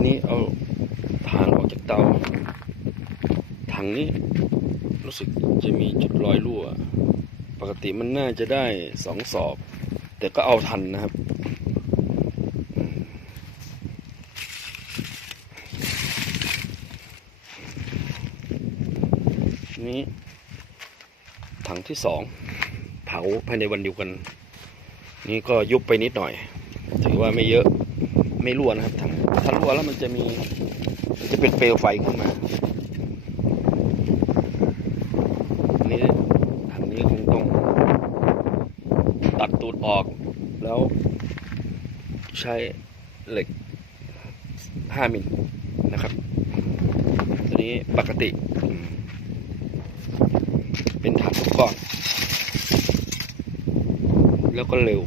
วันนี้เอาถ่านออกจากเตา ถังนี้รู้สึกจะมีจุดรอยรั่ว ปกติมันน่าจะได้สองสอบ แต่ก็เอาทันนะครับนี้ถังที่สองเผาภายในวันเดียวกัน นี่ก็ยุบไปนิดหน่อย ถือว่าไม่เยอะ ไม่รั่วนะครับถังถ้ารั่วแล้วมันจะมีจะเป็นเปลวไฟขึ้นมาอันนี้ถังนี้คงต้องตัดตูดออกแล้วใช้เหล็ก 5 มิลนะครับ ตัวนี้ปกติ เป็นถังทุกก้อน แล้วก็เร็ว